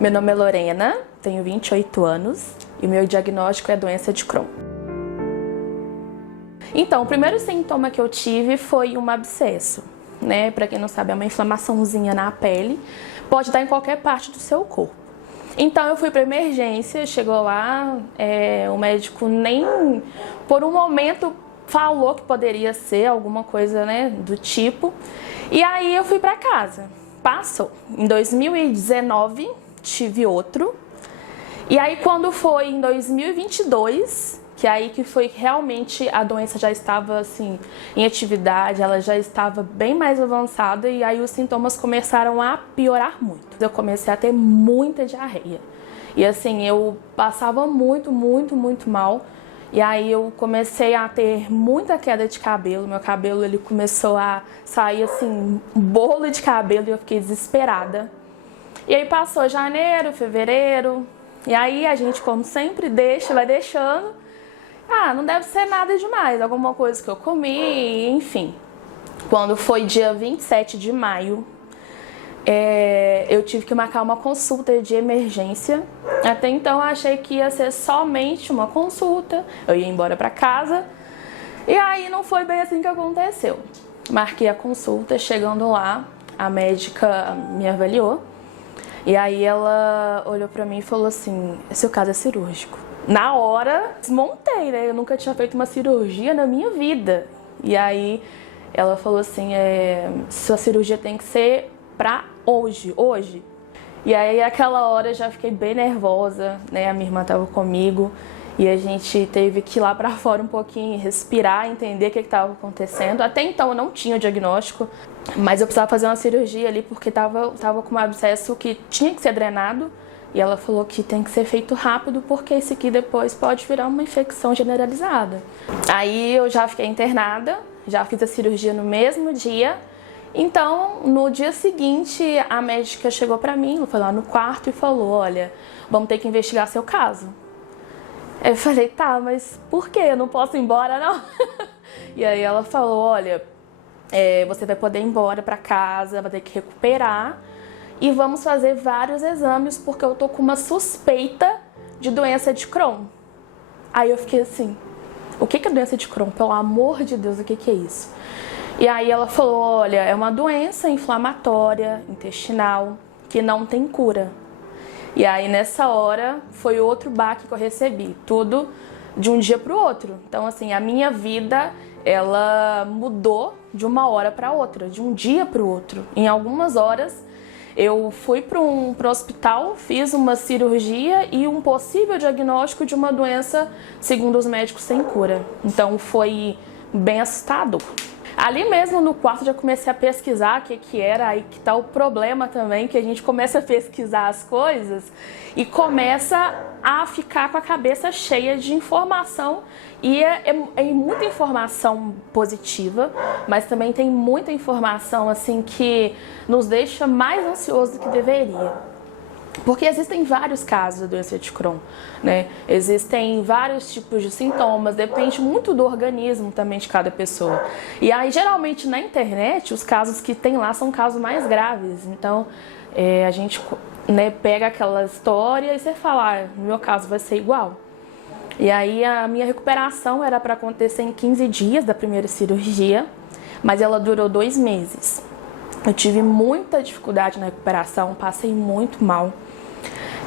Meu nome é Lorena, tenho 28 anos e o meu diagnóstico é doença de Crohn. Então, o primeiro sintoma que eu tive foi um abscesso, né? Para quem não sabe, é uma inflamaçãozinha na pele, pode dar em qualquer parte do seu corpo. Então eu fui para emergência, chegou lá, o médico nem por um momento falou que poderia ser alguma coisa, né, do tipo. E aí eu fui para casa. Passou. Em 2019 tive outro. E aí quando foi em 2022, que foi realmente a doença já estava assim em atividade, ela já estava bem mais avançada e aí os sintomas começaram a piorar muito. Eu comecei a ter muita diarreia. E assim, eu passava muito mal. E aí eu comecei a ter muita queda de cabelo. Meu cabelo ele começou a sair assim, um bolo de cabelo e eu fiquei desesperada. E aí passou janeiro, fevereiro. E aí a gente, como sempre, vai deixando. Ah, não deve ser nada demais, alguma coisa que eu comi, enfim. Quando foi dia 27 de maio, eu tive que marcar uma consulta de emergência. Até então eu achei que ia ser somente uma consulta, eu ia embora para casa. E aí não foi bem assim que aconteceu. Marquei a consulta, chegando lá, a médica me avaliou. E aí ela olhou pra mim e falou assim, seu caso é cirúrgico. Na hora, desmontei, né? Eu nunca tinha feito uma cirurgia na minha vida. E aí ela falou assim, sua cirurgia tem que ser pra hoje. E aí aquela hora eu já fiquei bem nervosa, né? A minha irmã tava comigo e a gente teve que ir lá pra fora um pouquinho, respirar, entender o que estava acontecendo. Até então eu não tinha o diagnóstico, mas eu precisava fazer uma cirurgia ali porque tava com um abscesso que tinha que ser drenado. E ela falou que tem que ser feito rápido porque isso aqui depois pode virar uma infecção generalizada. Aí eu já fiquei internada, já fiz a cirurgia no mesmo dia. Então, no dia seguinte, a médica chegou pra mim, foi lá no quarto e falou, olha, vamos ter que investigar seu caso. Eu falei, tá, mas por quê? Eu não posso ir embora, não? E aí ela falou, olha, você vai poder ir embora pra casa, vai ter que recuperar. E vamos fazer vários exames porque eu tô com uma suspeita de doença de Crohn. Aí eu fiquei assim, o que é doença de Crohn? Pelo amor de Deus, o que é isso? E aí ela falou, olha, é uma doença inflamatória, intestinal, que não tem cura. E aí nessa hora foi outro baque que eu recebi, tudo de um dia pro outro. Então assim, a minha vida, ela mudou de uma hora para outra, de um dia pro outro. Em algumas horas, eu fui para um hospital, fiz uma cirurgia e um possível diagnóstico de uma doença, segundo os médicos, sem cura. Então foi bem assustador. Ali mesmo no quarto já comecei a pesquisar o que era, aí que tá o problema também, que a gente começa a pesquisar as coisas e começa a ficar com a cabeça cheia de informação. E é muita informação positiva, mas também tem muita informação assim que nos deixa mais ansioso do que deveria. Porque existem vários casos da doença de Crohn, né? Existem vários tipos de sintomas, depende muito do organismo também de cada pessoa. E aí, geralmente, na internet, os casos que tem lá são casos mais graves. Então, a gente, né, pega aquela história e você fala, no meu caso vai ser igual. E aí, a minha recuperação era para acontecer em 15 dias da primeira cirurgia, mas ela durou 2 meses. Eu tive muita dificuldade na recuperação, passei muito mal.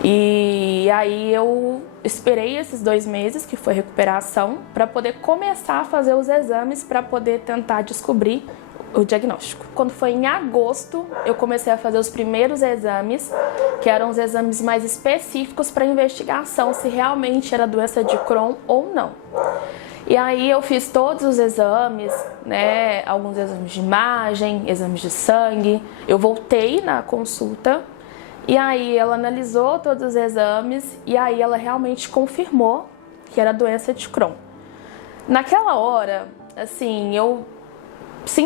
E aí eu esperei esses 2 meses, que foi recuperação, para poder começar a fazer os exames para poder tentar descobrir o diagnóstico. Quando foi em agosto, eu comecei a fazer os primeiros exames, que eram os exames mais específicos para investigação se realmente era doença de Crohn ou não. E aí eu fiz todos os exames, né, alguns exames de imagem, exames de sangue. Eu voltei na consulta e aí ela analisou todos os exames e aí ela realmente confirmou que era doença de Crohn. Naquela hora, assim, eu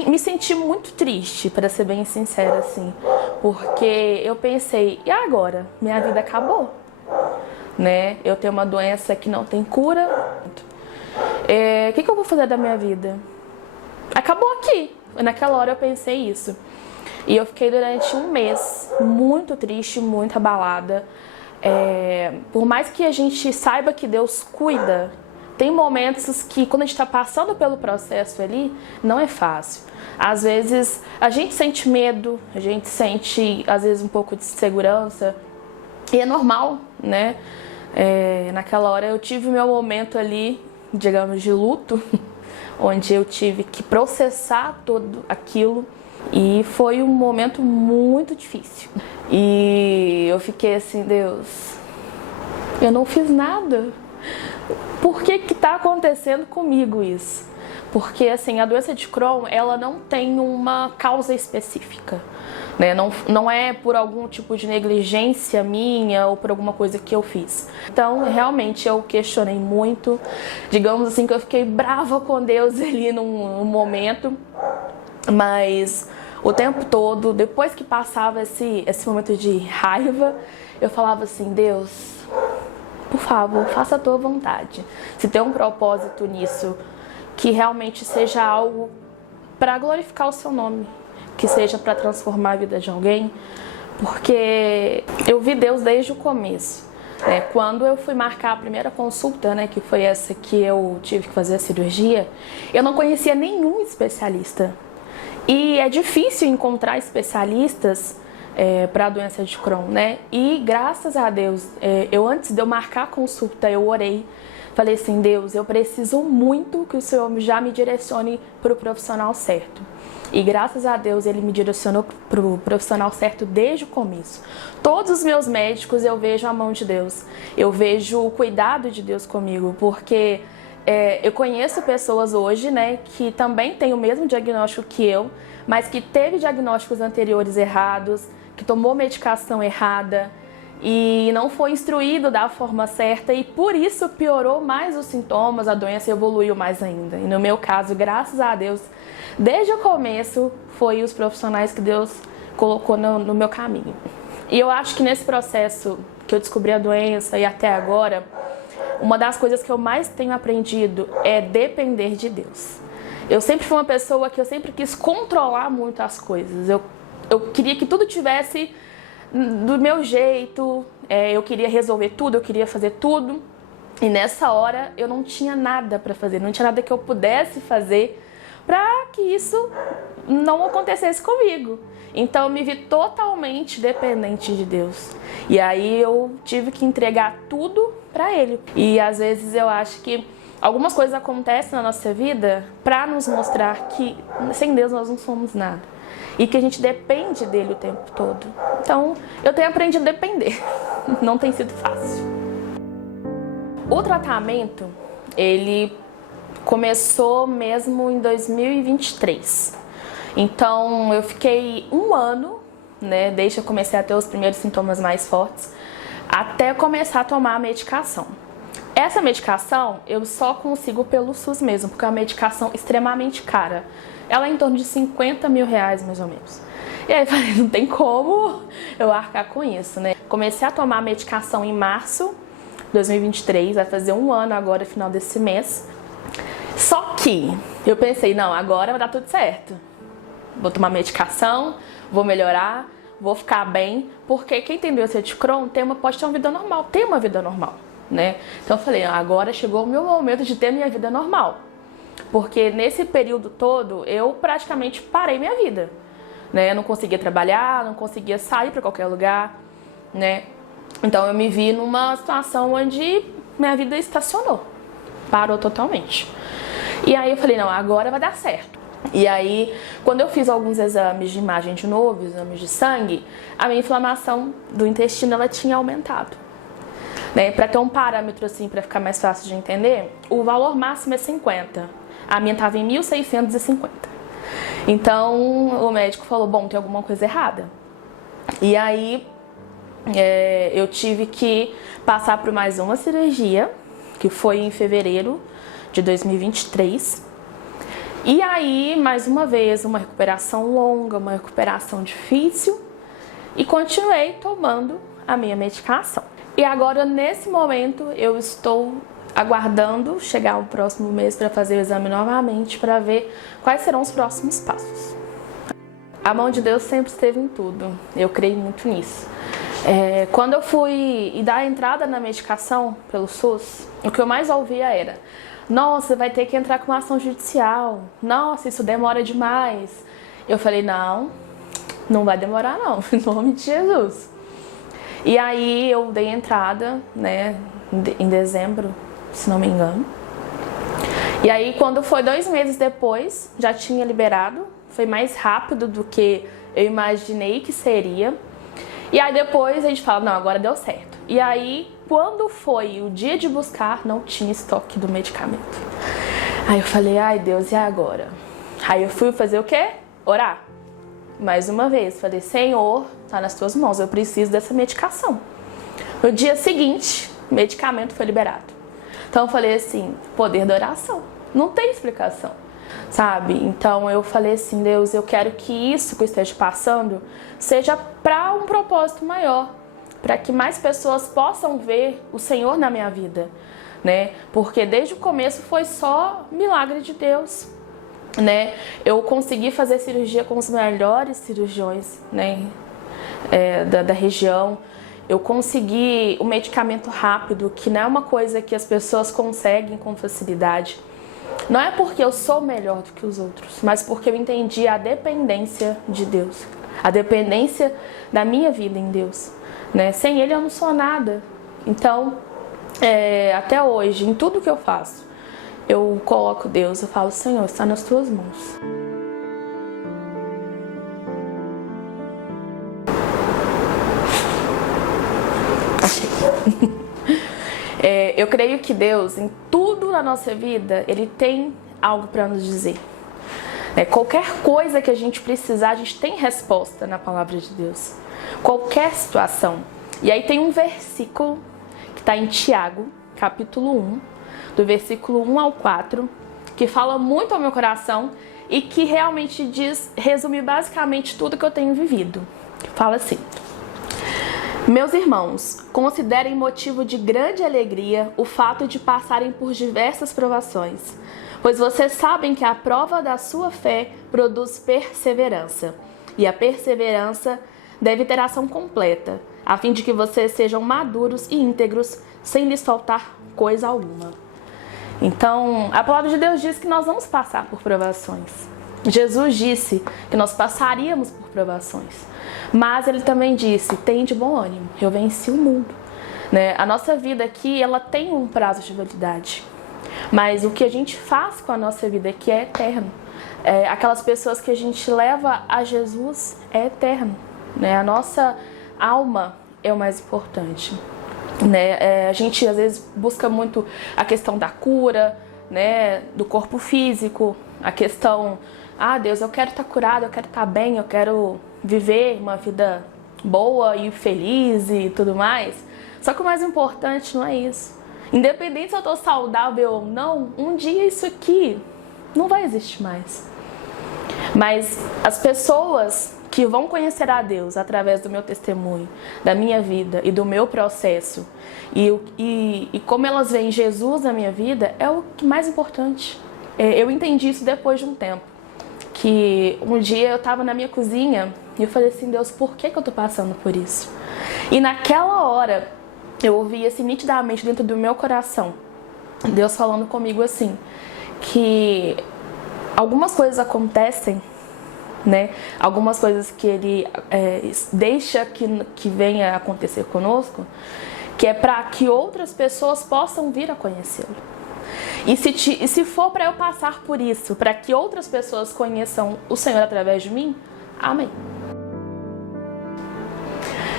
me senti muito triste, para ser bem sincera, assim, porque eu pensei, e agora? Minha vida acabou, né? Eu tenho uma doença que não tem cura. O que eu vou fazer da minha vida? Acabou aqui. Naquela hora eu pensei isso. E eu fiquei durante um mês muito triste, muito abalada. Por mais que a gente saiba que Deus cuida, tem momentos que quando a gente está passando pelo processo ali, não é fácil. Às vezes a gente sente medo, a gente sente às vezes um pouco de insegurança, e é normal, né? Naquela hora eu tive o meu momento ali, digamos, de luto, onde eu tive que processar tudo aquilo. E foi um momento muito difícil. E eu fiquei assim, Deus, eu não fiz nada. Por que que tá acontecendo comigo isso? Porque assim, a doença de Crohn, ela não tem uma causa específica, né? Não é por algum tipo de negligência minha ou por alguma coisa que eu fiz. Então, realmente, eu questionei muito. Digamos assim, que eu fiquei brava com Deus ali num momento. Mas o tempo todo, depois que passava esse momento de raiva, eu falava assim, Deus, por favor, faça a tua vontade. Se tem um propósito nisso, que realmente seja algo para glorificar o seu nome, que seja para transformar a vida de alguém, porque eu vi Deus desde o começo. Quando eu fui marcar a primeira consulta, né, que foi essa que eu tive que fazer a cirurgia, eu não conhecia nenhum especialista. E é difícil encontrar especialistas para a doença de Crohn, né? E graças a Deus, antes de eu marcar a consulta, eu orei. Falei assim, Deus, eu preciso muito que o Senhor já me direcione para o profissional certo. E graças a Deus, Ele me direcionou para o profissional certo desde o começo. Todos os meus médicos, eu vejo a mão de Deus. Eu vejo o cuidado de Deus comigo, porque eu conheço pessoas hoje, né, que também têm o mesmo diagnóstico que eu, mas que teve diagnósticos anteriores errados, que tomou medicação errada e não foi instruído da forma certa e por isso piorou mais os sintomas, a doença evoluiu mais ainda. E no meu caso, graças a Deus, desde o começo, foi os profissionais que Deus colocou no meu caminho. E eu acho que nesse processo que eu descobri a doença e até agora, uma das coisas que eu mais tenho aprendido é depender de Deus. Eu sempre fui uma pessoa que eu sempre quis controlar muito as coisas. Eu queria que tudo tivesse do meu jeito, eu queria resolver tudo, eu queria fazer tudo. E nessa hora eu não tinha nada para fazer, não tinha nada que eu pudesse fazer para que isso não acontecesse comigo. Então eu me vi totalmente dependente de Deus. E aí eu tive que entregar tudo para Ele. E às vezes eu acho que algumas coisas acontecem na nossa vida para nos mostrar que sem Deus nós não somos nada. E que a gente depende dele o tempo todo. Então eu tenho aprendido a depender. Não tem sido fácil. O tratamento, ele começou mesmo em 2023. Então eu fiquei um ano, né, desde que eu comecei a ter os primeiros sintomas mais fortes, até começar a tomar a medicação. Essa medicação eu só consigo pelo SUS mesmo, porque é uma medicação extremamente cara. Ela é em torno de 50 mil reais, mais ou menos. E aí eu falei, não tem como eu arcar com isso, né? Comecei a tomar a medicação em março de 2023, vai fazer um ano agora, final desse mês. Só que eu pensei, não, agora vai dar tudo certo. Vou tomar medicação, vou melhorar, vou ficar bem, porque quem tem doença de Crohn pode ter uma vida normal, tem uma vida normal, né? Então eu falei, agora chegou o meu momento de ter minha vida normal. Porque nesse período todo, eu praticamente parei minha vida, né? Eu não conseguia trabalhar, não conseguia sair para qualquer lugar, né? Então eu me vi numa situação onde minha vida estacionou, parou totalmente. E aí eu falei, não, agora vai dar certo. E aí, quando eu fiz alguns exames de imagem de novo, exames de sangue, a minha inflamação do intestino, ela tinha aumentado. Né? Para ter um parâmetro assim, para ficar mais fácil de entender, o valor máximo é 50. A minha estava em 1.650. Então, o médico falou, bom, tem alguma coisa errada. E aí, eu tive que passar por mais uma cirurgia, que foi em fevereiro de 2023. E aí, mais uma vez, uma recuperação longa, uma recuperação difícil. E continuei tomando a minha medicação. E agora, nesse momento, eu estou aguardando chegar o próximo mês para fazer o exame novamente, para ver quais serão os próximos passos. A mão de Deus sempre esteve em tudo. Eu creio muito nisso. Quando eu fui dar a entrada na medicação pelo SUS, o que eu mais ouvia era: nossa, vai ter que entrar com uma ação judicial. Nossa, isso demora demais. Eu falei: não vai demorar não, em nome de Jesus. E aí eu dei entrada, né, em dezembro, se não me engano. E aí quando foi 2 meses depois, já tinha liberado. Foi mais rápido do que eu imaginei que seria. E aí depois a gente fala: não, agora deu certo. E aí, quando foi o dia de buscar, não tinha estoque do medicamento. Aí eu falei: ai Deus, e agora? Aí eu fui fazer o quê? Orar. Mais uma vez, falei: Senhor, tá nas tuas mãos, eu preciso dessa medicação. No dia seguinte, o medicamento foi liberado. Então eu falei assim: poder da oração. Não tem explicação, sabe? Então eu falei assim: Deus, eu quero que isso que eu esteja passando seja para um propósito maior, para que mais pessoas possam ver o Senhor na minha vida, né? Porque desde o começo foi só milagre de Deus, né? Eu consegui fazer cirurgia com os melhores cirurgiões, né? Da região. Eu consegui o medicamento rápido, que não é uma coisa que as pessoas conseguem com facilidade. Não é porque eu sou melhor do que os outros, mas porque eu entendi a dependência de Deus, a dependência da minha vida em Deus, né? Sem Ele eu não sou nada. Então, até hoje, em tudo que eu faço, eu coloco Deus, eu falo: Senhor, está nas tuas mãos. Achei. Eu creio que Deus, em tudo na nossa vida, Ele tem algo para nos dizer. Qualquer coisa que a gente precisar, a gente tem resposta na palavra de Deus. Qualquer situação. E aí tem um versículo que está em Tiago, capítulo 1, do versículo 1 ao 4, que fala muito ao meu coração e que realmente resume basicamente tudo que eu tenho vivido. Fala assim: meus irmãos, considerem motivo de grande alegria o fato de passarem por diversas provações, pois vocês sabem que a prova da sua fé produz perseverança, e a perseverança deve ter ação completa, a fim de que vocês sejam maduros e íntegros, sem lhes faltar coisa alguma. Então, a palavra de Deus diz que nós vamos passar por provações. Jesus disse que nós passaríamos por provações, mas Ele também disse: tem de bom ânimo, eu venci o mundo, né? A nossa vida aqui, ela tem um prazo de validade, mas o que a gente faz com a nossa vida aqui é eterno. Aquelas pessoas que a gente leva a Jesus é eterno, né? A nossa alma é o mais importante, né? A gente às vezes busca muito a questão da cura, né? Do corpo físico, a questão: ah, Deus, eu quero estar curado, eu quero estar bem, eu quero viver uma vida boa e feliz e tudo mais. Só que o mais importante não é isso. Independente se eu estou saudável ou não, um dia isso aqui não vai existir mais. Mas as pessoas que vão conhecer a Deus através do meu testemunho, da minha vida e do meu processo, e como elas veem Jesus na minha vida, é o que mais importante. Eu entendi isso depois de um tempo. Que um dia eu estava na minha cozinha e eu falei assim: Deus, por que eu estou passando por isso? E naquela hora eu ouvi assim nitidamente dentro do meu coração Deus falando comigo assim, que algumas coisas acontecem, né? Algumas coisas que Ele deixa que venha acontecer conosco, que é para que outras pessoas possam vir a conhecê-lo. E se for para eu passar por isso, para que outras pessoas conheçam o Senhor através de mim, amém.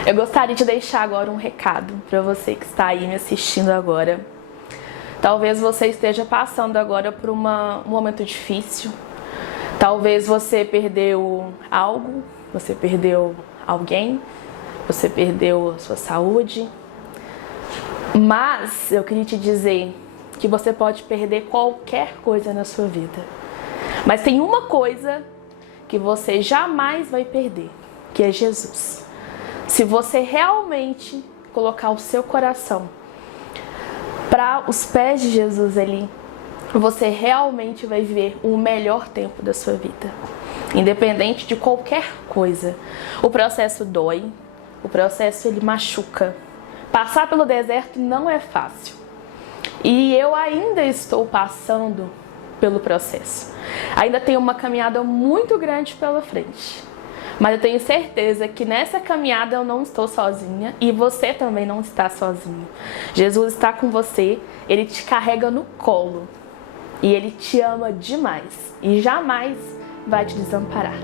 Eu gostaria de deixar agora um recado para você que está aí me assistindo agora. Talvez você esteja passando agora por um momento difícil. Talvez você perdeu algo, você perdeu alguém, você perdeu a sua saúde. Mas eu queria te dizer que você pode perder qualquer coisa na sua vida. Mas tem uma coisa que você jamais vai perder, que é Jesus. Se você realmente colocar o seu coração para os pés de Jesus ali, você realmente vai viver o melhor tempo da sua vida. independente de qualquer coisa. O processo dói, o processo ele machuca. Passar pelo deserto não é fácil. E eu ainda estou passando pelo processo. Ainda tenho uma caminhada muito grande pela frente. Mas eu tenho certeza que nessa caminhada eu não estou sozinha e você também não está sozinho. Jesus está com você, Ele te carrega no colo e Ele te ama demais e jamais vai te desamparar.